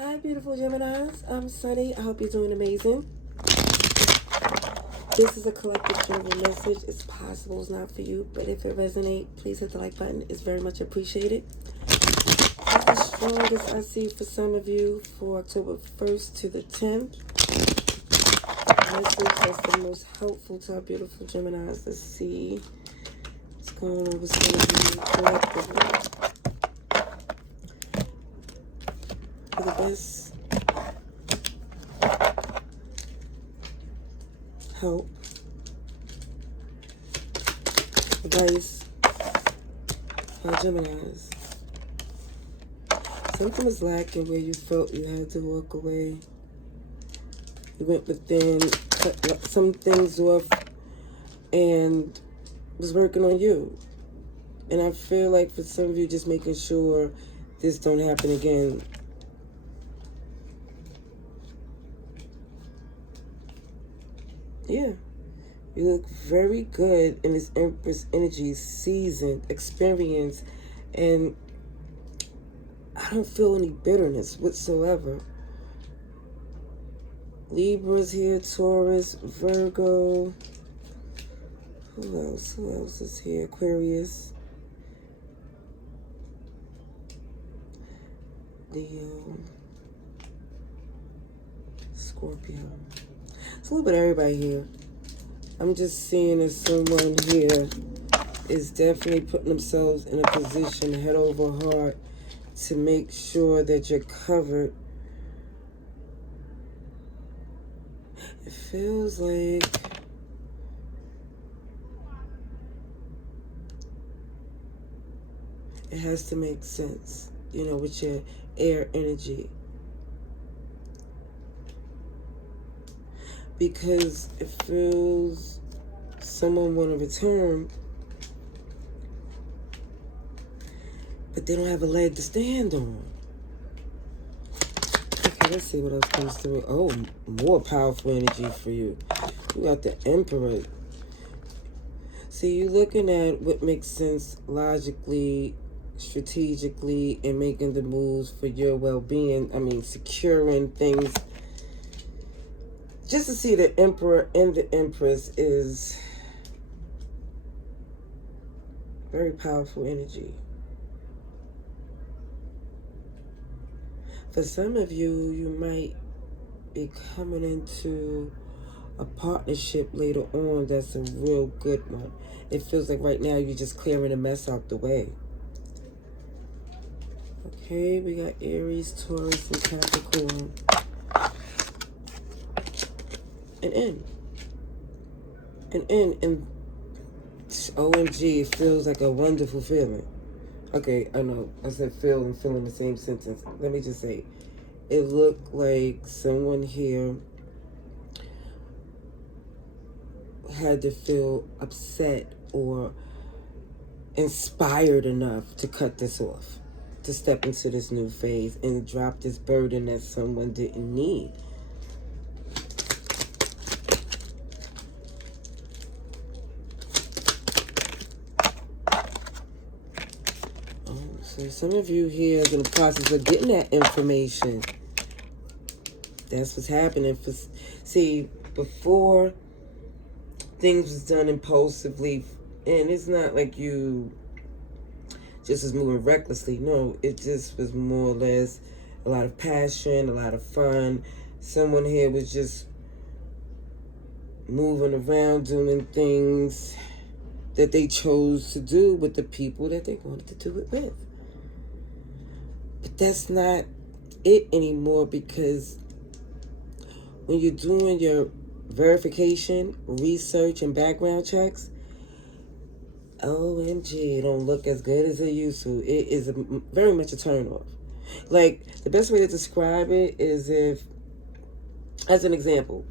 Hi, beautiful Geminis. I'm Sunny. I hope you're doing amazing. This is a collective general message. It's possible it's not for you, but if it resonates, please hit the like button. It's very much appreciated. It's the strongest I see for some of you for October 1st to the 10th. Message that's the most helpful to our beautiful Geminis. Let's see what's going on with some of you collectively. For the best help, advice for Geminis. Something was lacking where you felt you had to walk away. You went within, cut some things off, and was working on you. And I feel like for some of you, just making sure this don't happen again. Yeah. You look very good in this Empress energy, seasoned, experience, and I don't feel any bitterness whatsoever. Libra's here, Taurus, Virgo. Who else? Who else is here? Aquarius. Leo. Scorpio. It's a little bit of everybody here. I'm just seeing that someone here is definitely putting themselves in a position head over heart to make sure that you're covered. It feels like it has to make sense, you know, with your air energy. Because it feels someone want to return, but they don't have a leg to stand on. Okay, let's see what else comes through. Oh, more powerful energy for you. You got the Emperor. See, you're looking at what makes sense logically, strategically, and making the moves for your well-being. I mean, securing things. Just to see the Emperor and the Empress is very powerful energy. For some of you, you might be coming into a partnership later on that's a real good one. It feels like right now you're just clearing the mess out the way. Okay, we got Aries, Taurus, and Capricorn. And OMG, it feels like a wonderful feeling. Okay, I know, I said feel and feel in the same sentence. Let me just say, it looked like someone here had to feel upset or inspired enough to cut this off, to step into this new phase and drop this burden that someone didn't need. So some of you here is in the process of getting that information. That's what's happening. See, before things was done impulsively, and it's not like you just was moving recklessly. No, it just was more or less a lot of passion, a lot of fun. Someone here was just moving around, doing things that they chose to do with the people that they wanted to do it with. But that's not it anymore, because when you're doing your verification, research, and background checks, OMG, it don't look as good as it used to. It is very much a turnoff. Like, the best way to describe it is if, as an example,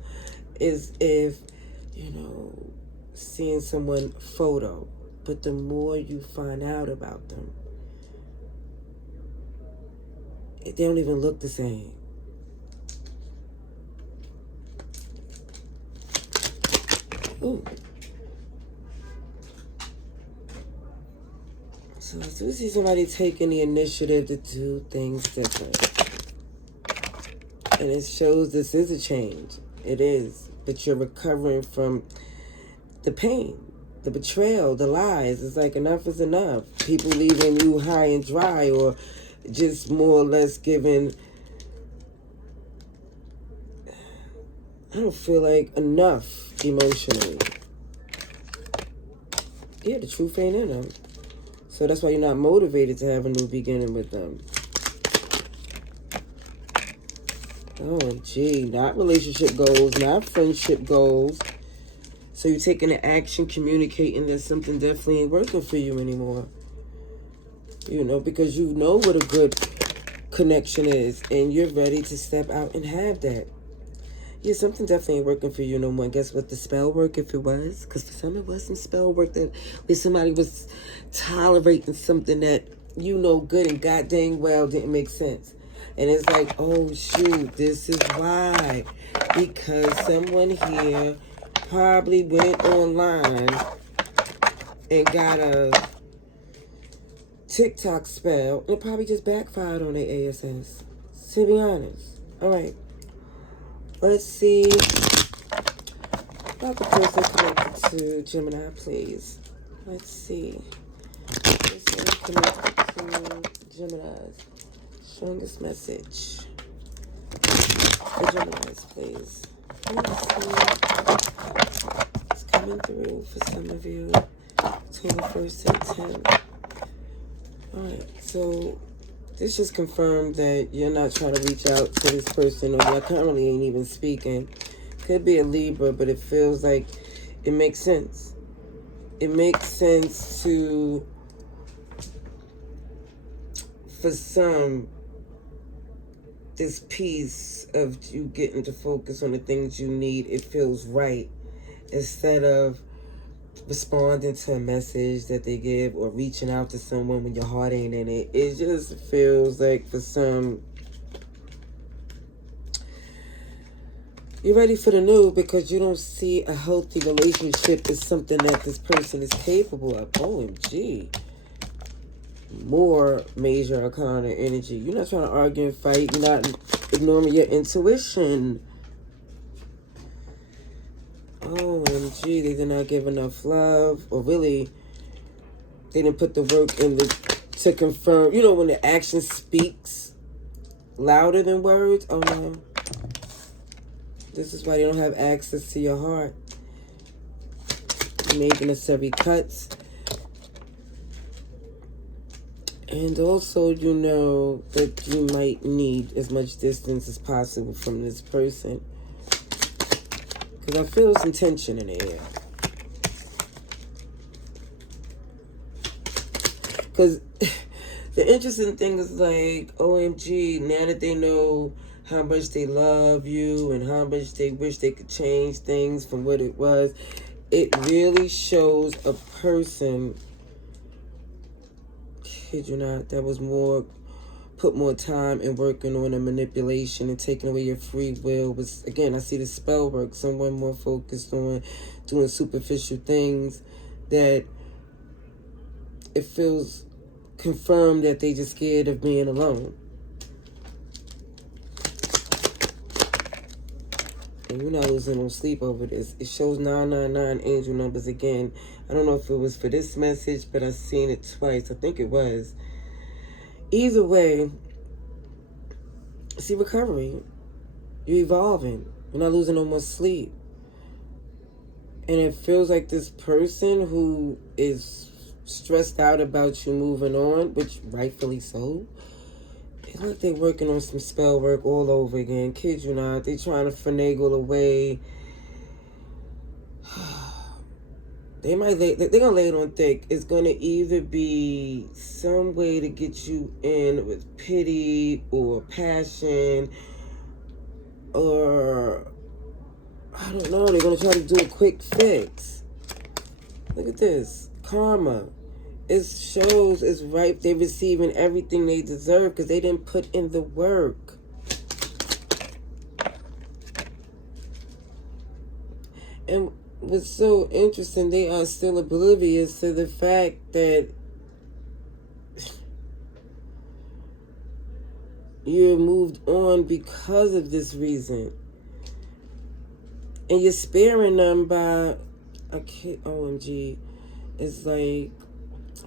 is if, you know, seeing someone photo, but the more you find out about them, they don't even look the same. Ooh. So I do see somebody taking the initiative to do things different. And it shows this is a change. It is. But you're recovering from the pain, the betrayal, the lies. It's like enough is enough. People leaving you high and dry, or just more or less giving, I don't feel like enough emotionally. Yeah, the truth ain't in them. So that's why you're not motivated to have a new beginning with them. OMG, not relationship goals, not friendship goals. So you're taking the action, communicating that something definitely ain't working for you anymore. You know, because you know what a good connection is, and you're ready to step out and have that. Yeah, something definitely ain't working for you no more. Guess what? The spell work, if it was, because for some it was some spell work that where somebody was tolerating something that you know good and god dang well didn't make sense. And it's like, oh shoot, this is why. Because someone here probably went online and got a TikTok spell, and it probably just backfired on their ASS. To be honest. Alright. Let's see about the person connected to Gemini, please. Let's see. Person connected to Gemini's. Strongest message for Gemini's, please. Let's see. It's coming through for some of you. 21st and 10th. Alright, so this just confirmed that you're not trying to reach out to this person, or you currently ain't even speaking. Could be a Libra, but it feels like it makes sense. It makes sense for some, this piece of you getting to focus on the things you need, it feels right. Instead of responding to a message that they give or reaching out to someone when your heart ain't in it. It just feels like for some, you're ready for the new because you don't see a healthy relationship as something that this person is capable of. OMG. More major arcana energy. You're not trying to argue and fight. You're not ignoring your intuition. OMG, they did not give enough love, or really, they didn't put the work in to confirm. You know, when the action speaks louder than words. Oh no, this is why they don't have access to your heart. You made the necessary cuts, and also you know that you might need as much distance as possible from this person. Because I feel some tension in the air. Because the interesting thing is like, OMG, now that they know how much they love you and how much they wish they could change things from what it was, it really shows a person, kid you not, that was put more time in working on the manipulation and taking away your free will. Was, again, I see the spell work, someone more focused on doing superficial things, that it feels confirmed that they just scared of being alone. And you're not losing no sleep over this. It shows 999 angel numbers again. I don't know if it was for this message, but I've seen it twice. I think it was. Either way, see recovery. You're evolving. You're not losing no more sleep. And it feels like this person who is stressed out about you moving on, which rightfully so, it's like they're working on some spell work all over again. Kid you not. They're trying to finagle away. They're gonna lay it on thick. It's gonna either be some way to get you in with pity or passion, or I don't know, they're gonna try to do a quick fix. Look at this. Karma. It shows it's right. They're receiving everything they deserve because they didn't put in the work. And what's so interesting, they are still oblivious to the fact that You're moved on because of this reason. And you're sparing them by, okay, OMG. It's like,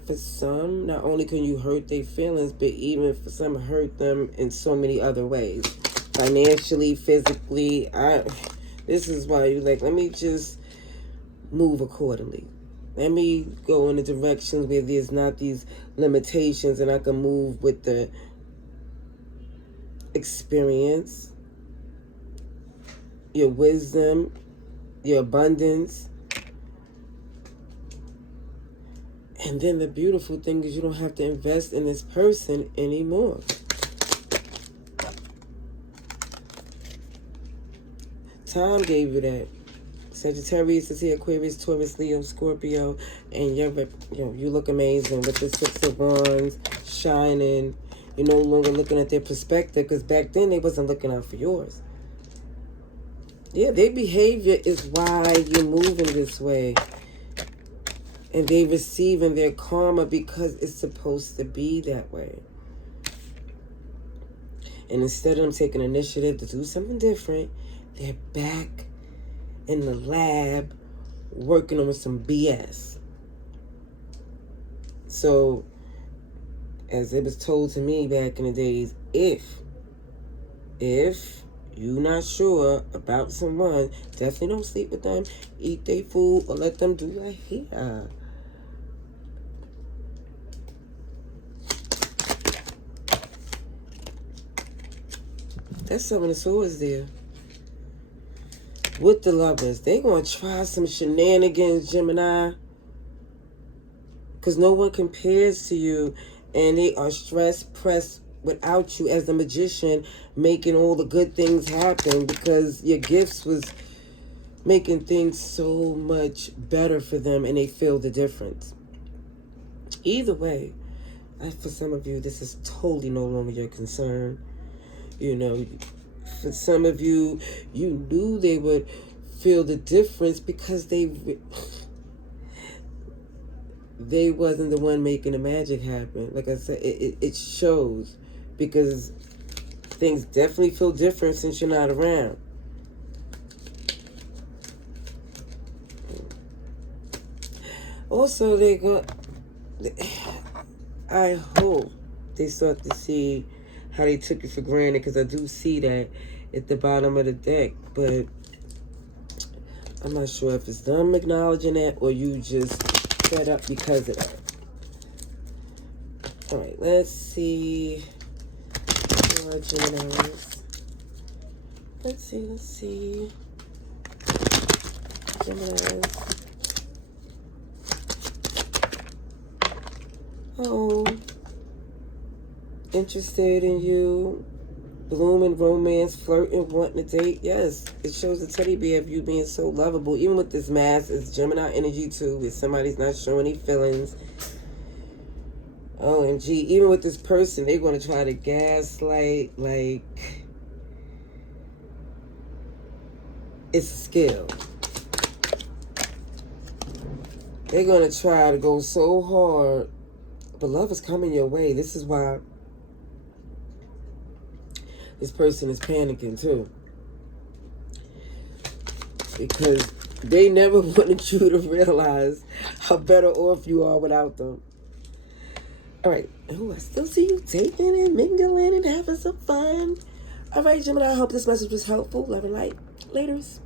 for some, not only can you hurt their feelings, but even for some, hurt them in so many other ways. Financially, physically. This is why you like, let me just move accordingly. Let me go in the directions where there's not these limitations, and I can move with the experience, your wisdom, your abundance. And then the beautiful thing is you don't have to invest in this person anymore. Time gave you that. Sagittarius is here, Aquarius, Taurus, Leo, Scorpio, and you look amazing with the Six of Wands, shining. You're no longer looking at their perspective, because back then they wasn't looking out for yours. Yeah, their behavior is why you're moving this way. And they receiving their karma because it's supposed to be that way. And instead of them taking initiative to do something different, they're back in the lab working on some BS. So, as it was told to me back in the days, if you're not sure about someone, definitely don't sleep with them, eat their food, or let them do their hair. That's Seven of Swords there. With the Lovers, they going to try some shenanigans, Gemini. Because no one compares to you. And they are stressed, pressed without you as the magician, making all the good things happen. Because your gifts was making things so much better for them. And they feel the difference. Either way, for some of you, this is totally no longer your concern. You know, for some of you, you knew they would feel the difference because they wasn't the one making the magic happen. Like I said, it shows, because things definitely feel different since you're not around. Also, I hope they start to see how they took you for granted, because I do see that at the bottom of the deck, but I'm not sure if it's them acknowledging that or you just fed up because of that. All right, let's see. Geminis. Let's see. Geminis. Oh, interested in you, blooming romance, flirting, wanting to date. Yes, it shows the teddy bear of you being so lovable. Even with this mask, it's Gemini energy too. If somebody's not showing any feelings. OMG, even with this person, they're going to try to gaslight, like, it's a skill. They're going to try to go so hard, but love is coming your way. This is why this person is panicking too. Because they never wanted you to realize how better off you are without them. All right. Oh, I still see you taking and mingling and having some fun. All right, Gemini, I hope this message was helpful. Love and light. Laters.